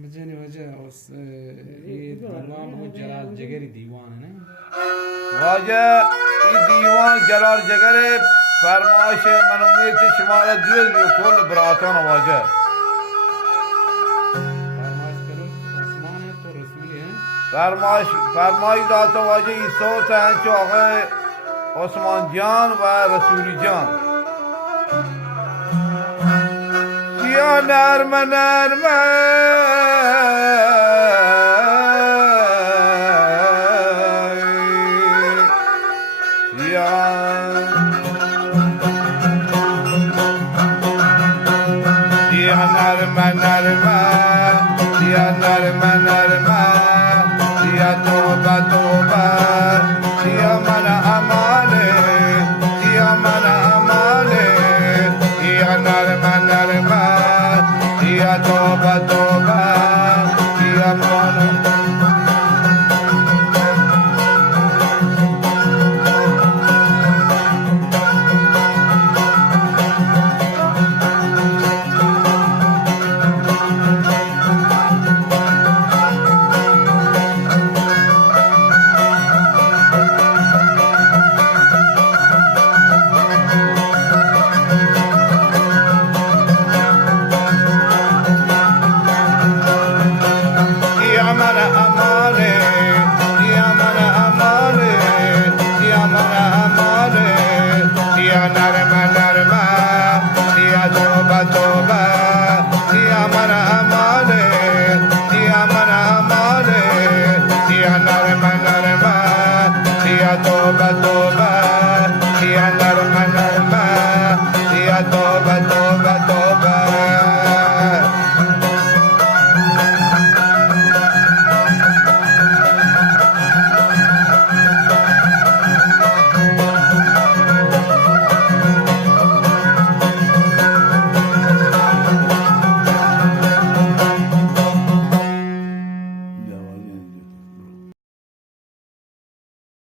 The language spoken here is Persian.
مجھے وجہ یہ دیوان ہو جلال جگری دیوان ہے نا واجه این دیوان جلال جگر فرمایش منومیت شماره دویل رو کل براتان واجه فرمائش کرو عثمان ہے تو رسول ہے فرمایش داتا واجه این صوت ہیں چو آقای عثمان جان و رسولی جان سیا نرم نرمه Toba, toba.